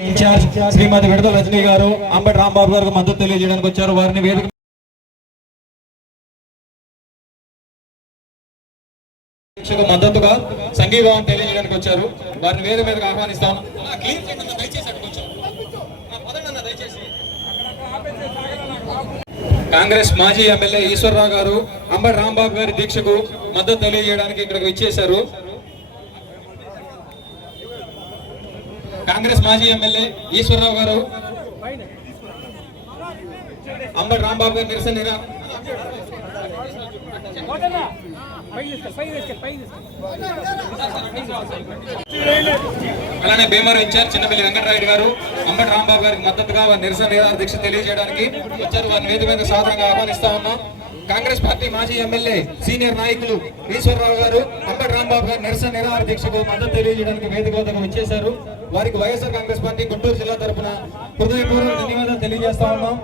Incharge శ్రీమతి విడదల రజనీ గారు అంబటి రాంబాబు గారికి మద్దతు తెలియజేయడానికి వచ్చారు. వారిని వేదిక మద్దతుగా సంఘీభావం తెలియజేయడానికి వచ్చారు. వారిని వేదిక మీదకి ఆహ్వానిస్తాం. కాంగ్రెస్ మాజీ ఎమ్మెల్యే ఈశ్వరరావు గారు అంబటి రాంబాబు గారి దీక్షకు మద్దతు తెలియజేయడానికి ఇక్కడికి వచ్చేశారు. కాంగ్రెస్ మాజీ ఎమ్మెల్యే ఈశ్వరరావు గారు అంబటి రాంబాబు గారు నిరసన అలానే భీమవరం ఇన్ఛార్జ్ చిన్నపల్లి వెంకటరాయుడు గారు అంబటి రాంబాబు గారికి మద్దతుగా నిరసన దీక్ష తెలియజేయడానికి వచ్చారు. వారిని వేదిక మీద సాధారణంగా ఆహ్వానిస్తా ఉన్నాం. కాంగ్రెస్ పార్టీ మాజీ ఎమ్మెల్యే సీనియర్ నాయకులు ఈశ్వరరావు గారు అంబటి రాంబాబు గారు నిరసన నిరాహార దీక్షకు మద్దతు తెలియజేయడానికి వేదిక వద్దకు వచ్చేశారు. వారికి వైఎస్ఆర్ కాంగ్రెస్ పార్టీ గుంటూరు జిల్లా తరఫున హృదయపూర్వక ధన్యవాదాలు తెలియజేస్తా ఉన్నాం.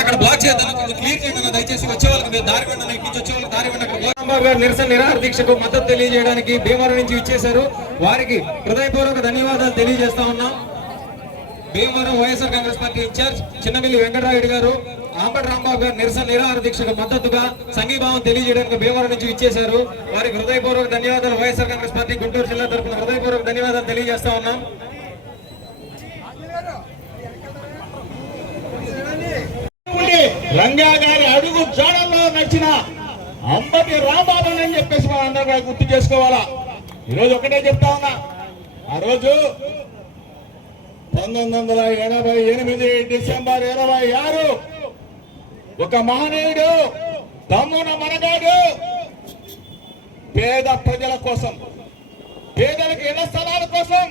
అక్కడ బ్లాక్ చేద్దాం, క్లియర్ చేయండి. దయచేసి వచ్చే వాళ్ళకి దారి వెంటనే వచ్చే వాళ్ళకి దారి వెంటనే రాంబాబు గారు నిరసన నిరాహార దీక్షకు మద్దతు తెలియజేయడానికి భీమవరం నుంచి ఇచ్చేశారు. వారికి హృదయపూర్వక ధన్యవాదాలు తెలియజేస్తా ఉన్నాం. భీమవరం వైఎస్ఆర్ కాంగ్రెస్ పార్టీ ఇన్ఛార్జ్ చిన్నమిల్లి వెంకటరాయుడు గారు అంబటి రాంబాబు గారు నిరసన నిరాహార దీక్షకు మద్దతుగా సంఘీభావం తెలియజేయడానికి భీమవరం నుంచి ఇచ్చేశారు. వారికి హృదయపూర్వక ధన్యవాదాలు వైఎస్ఆర్ కాంగ్రెస్ పార్టీ గుంటూరు జిల్లా తరఫున హృదయపూర్వక ధన్యవాదాలు తెలియజేస్తా ఉన్నాం. రంగా గారి అడుగు జాడల్లో నచ్చిన అంబటి రాంబాబు అని చెప్పేసి మనం అందరం కూడా గుర్తు చేసుకోవాలా. ఈరోజు ఒకటే చెప్తా ఉన్నా, ఆ రోజు 1988 డిసెంబర్ 26 ఒక మహనీయుడు తమ్మున మనగాడు పేద ప్రజల కోసం, పేదలకు ఇళ్ల స్థలాల కోసం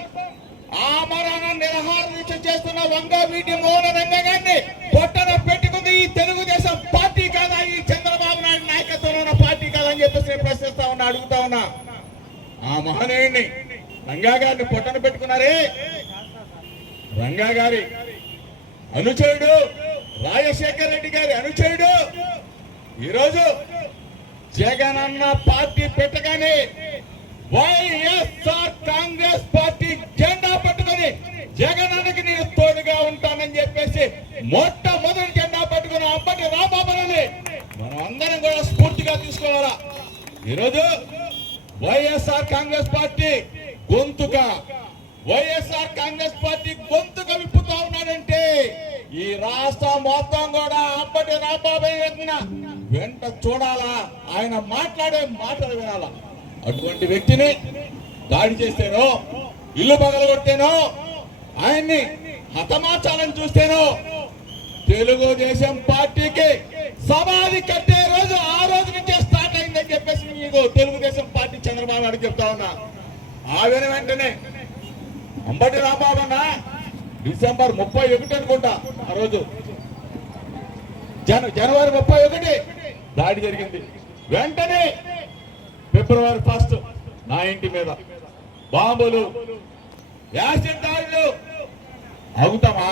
ఆమరణ నిరాహార దీక్ష చేస్తున్న వంగవీటి మోహన రంగ గారిని పొట్టన పెట్టుకుంది ఈ తెలుగుదేశం పార్టీ కాదా, ఈ చంద్రబాబు నాయుడు నాయకత్వంలో ఉన్న పార్టీ కాదా అని చెప్పేసి ప్రశ్నిస్తా ఉన్నా, అడుగుతా ఉన్నా. ఆ మహనీయుడిని రంగా గారిని పొట్టన పెట్టుకున్నారే. రంగా గారి అనుచరుడు రాజశేఖర్ రెడ్డి గారి అనుచరుడు ఈరోజు జగనన్న పార్టీ పెట్టగానే వైఎస్ఆర్ కాంగ్రెస్ పార్టీ జెండా పట్టుకొని జగనన్నకి నేను తోడుగా ఉంటానని చెప్పేసి మొట్టమొదటి జెండా పట్టుకుని అంబటి రాంబాబుని మనం అందరం కూడా స్ఫూర్తిగా తీసుకోవాలా. ఈరోజు వైఎస్ఆర్ కాంగ్రెస్ పార్టీ గొంతుగా విప్పుతా ఉన్నాడంటే ఈ రాష్ట్రం మొత్తం కూడా అంబటి రాంబాబు వెంట చూడాలా, ఆయన మాట్లాడే మాటలు వినాలా. అటువంటి వ్యక్తిని దాడి చేస్తేనో, ఇల్లు పగలగొట్టేనో, ఆయన్ని హతమార్చాలని చూస్తేనో తెలుగుదేశం పార్టీకి సమాధి కట్టే రోజు ఆ రోజు నుంచే స్టార్ట్ అయిందని చెప్పేసి మీకు తెలుగుదేశం పార్టీ చంద్రబాబు నాయుడు చెప్తా ఉన్నా. ఆవిన వెంటనే అంబటి రాంబాబు అన్న డిసెంబర్ 31 అనుకుంటా, ఆ రోజు జనవరి 31 దాడి జరిగింది. వెంటనే ఫిబ్రవరి 1 నా ఇంటి మీద బాంబులు, యాసిడ్ దాడులు అవుతామా?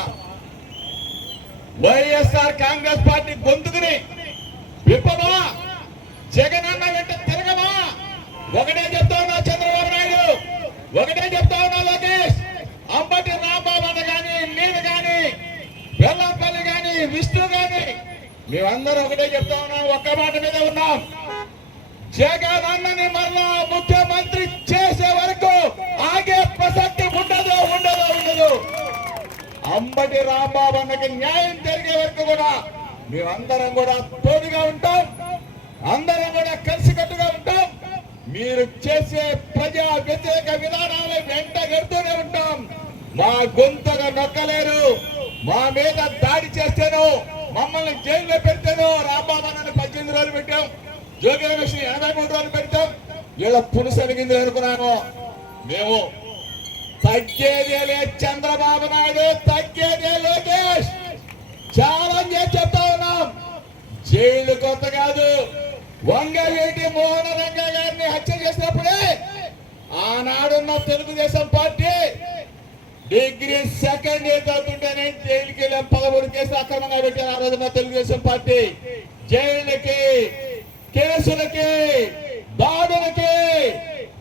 వైఎస్ఆర్ కాంగ్రెస్ పార్టీ గొంతుకుని విప్పమా? జగనన్న వెంట తిరగమా? ఒకటే చెప్తా ఉన్నా చంద్రబాబు నాయుడు, ఒకటే చెప్తా ఉన్నా లోకేష్, అంబటి రాంబాబు అన్న గాని, నేను గాని, వెల్లంపల్లి గాని, విష్ణు గాని మేమందరం ఒకటే చెప్తా ఉన్నాం, ఒక్క మాట మీద ఉన్నాం. జగనన్నని మరలా ముఖ్యమంత్రి చేసే వరకు ఆగే ప్రసక్తి ఉండదు. అంబటి రాంబాబు అన్నకి న్యాయం జరిగే వరకు కూడా మేమందరం కూడా తోడుగా ఉంటాం, అందరం కూడా కలిసికట్టుగా ఉంటాం. మీరు చేసే ప్రజా వ్యతిరేక విధానాలు వెంట గడుతూనే ఉంటాం. మా గొంతుగా నొక్కలేరు. మా మీద దాడి చేస్తేనో, మమ్మల్ని జైల్లో పెడితేనో రాంబాబు అన్నని 18 రోజులు పెట్టాం, జోగి రమేష్ 83 రోజులు పెడతాం. వీళ్ళ పులుసరిగింది అనుకున్నాను. మేము తగ్గేదే చంద్రబాబు నాయుడు, తగ్గేదే లోకేష్. ఛాలెంజ్ చేసి చెప్తా ఉన్నాం, జైలు కొత్త కాదు. వంగవీటి మోహన రంగ గారిని హత్య చేసినప్పుడే ఆనాడున్న Telugu Desam party degree second year చదువుతుంటేనే జైలుకి వెళ్ళాం. 13 కేసులు అక్రమంగా పెట్టారు ఆ రోజున తెలుగుదేశం పార్టీ. జైళ్ళకి, కేసులకి, దాడులకి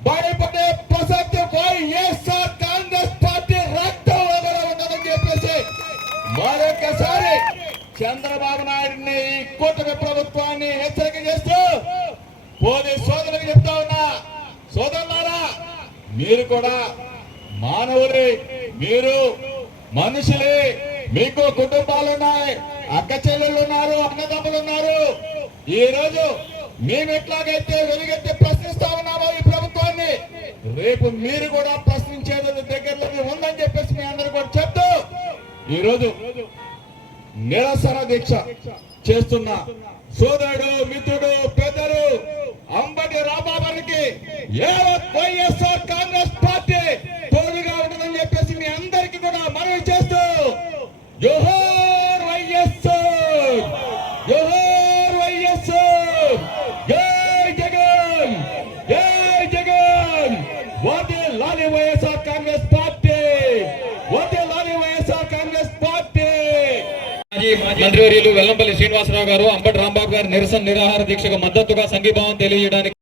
భయపడే ప్రసక్తి వైఎస్ఆర్ కాంగ్రెస్ పార్టీ రక్తంలో కూడా ఉన్నదని చెప్పేసి మరొకసారి చంద్రబాబు నాయుడిని, ఈ కూటమి ప్రభుత్వాన్ని హెచ్చరిక చేస్తూ పోలీస్ సోదరులకు చెప్తా ఉన్నా, సోదరులారా మీరు కూడా మానవులే, మీరు మనుషులే, మీకు కుటుంబాలు ఉన్నాయి, అక్క చెల్లెళ్ళు ఉన్నారు, అన్నదమ్ములు ఉన్నారు. ఈ రోజు మేము ఎట్లాగైతే వెలుగెత్తి ప్రశ్నిస్తా ఉన్నామో ఈ ప్రభుత్వాన్ని, రేపు మీరు కూడా ప్రశ్నించేది దగ్గరలోనే ఉందని చెప్పేసి మీ అందరూ కూడా చెప్తూ ఈ రోజు నిరసన దీక్ష చేస్తున్న సోదరుడు, మిత్రుడు, పెద్దలు అంబటి రాంబాబుకి వైఎస్ఆర్ కాంగ్రెస్ పార్టీ తోడుగా ఉంటుందని చెప్పేసి మీ అందరికీ కూడా మనవి చేస్తూ జోహార్ వైఎస్ఆర్, జోహార్ వైఎస్ఆర్, జై జగన్, జై జగన్, వర్ధిల్లాలి వైఎస్ఆర్ కాంగ్రెస్ పార్టీ, వర్ధిల్లాలి వైఎస్ఆర్ కాంగ్రెస్ పార్టీ. మాజీ మంత్రివర్యులు వెల్లంపల్లి శ్రీనివాసరావు గారు అంబటి రాంబాబు గారు నిరసన నిరాహార దీక్షకు మద్దతుగా సంఘీభావం తెలియజేయడానికి